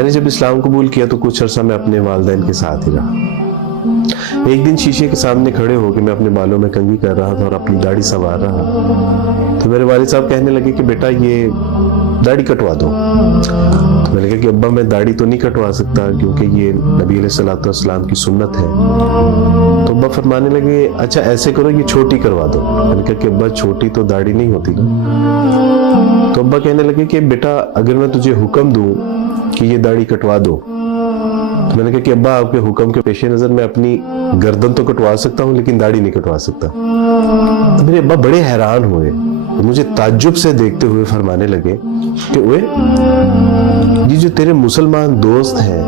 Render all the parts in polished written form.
میں نے جب اسلام قبول کیا تو کچھ عرصہ میں اپنے والدین کے ساتھ ہی رہا۔ ایک دن شیشے کے سامنے کھڑے ہو کے میں اپنے بالوں میں کنگھی کر رہا تھا اور اپنی داڑھی سنوار رہا، تو میرے والد صاحب کہنے لگے کہ بیٹا یہ داڑھی کٹوا دو۔ تو میں نے کہا کہ ابا میں داڑھی تو نہیں کٹوا سکتا کیونکہ یہ نبی علیہ الصلوۃ والسلام کی سنت ہے۔ تو ابا فرمانے لگے اچھا ایسے کرو یہ چھوٹی کروا دو۔ میں نے کہا کہ ابا چھوٹی تو داڑھی نہیں ہوتی نا۔ تو ابا کہنے لگے کہ بیٹا اگر میں تجھے حکم دوں کہ یہ داڑھی کٹوا دو، تو میں نے کہا کہ ابا آپ کے حکم کے پیش نظر میں اپنی گردن تو کٹوا سکتا ہوں لیکن داڑھی نہیں کٹوا سکتا۔ تو میرے ابا بڑے حیران ہوئے، مجھے تعجب سے دیکھتے ہوئے فرمانے لگے کہ اوے یہ جو تیرے مسلمان دوست ہیں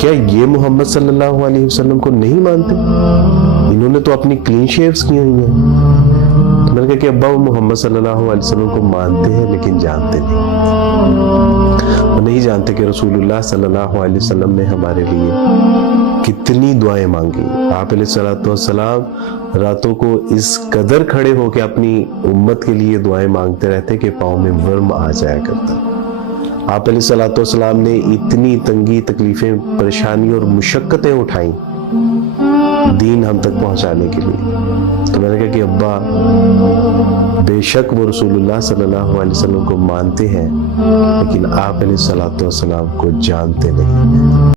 کیا یہ محمد صلی اللہ علیہ وسلم کو نہیں مانتے؟ انہوں نے تو اپنی کلین شیوز کی ہوئی ہیں۔ تو میں نے کہا کہ ابا وہ محمد صلی اللہ علیہ وسلم کو مانتے ہیں لیکن جانتے نہیں، وہ نہیں جانتے کہ رسول اللہ صلی اللہ علیہ وسلم نے ہمارے لیے کتنی دعائیں مانگی۔ آپ علیہ الصلوۃ والسلام راتوں کو اس قدر کھڑے ہو کے اپنی امت کے لیے دعائیں مانگتے رہتے کہ پاؤں میں ورم آ جایا کرتا۔ آپ علیہ الصلوۃ والسلام نے اتنی تنگی، تکلیفیں، پریشانی اور مشقتیں اٹھائیں دین ہم تک پہنچانے کے لیے۔ تو میں نے کہا کہ ابا بے شک وہ رسول اللہ صلی اللہ علیہ وسلم کو مانتے ہیں لیکن آپ علیہ الصلوۃ والسلام کو جانتے نہیں۔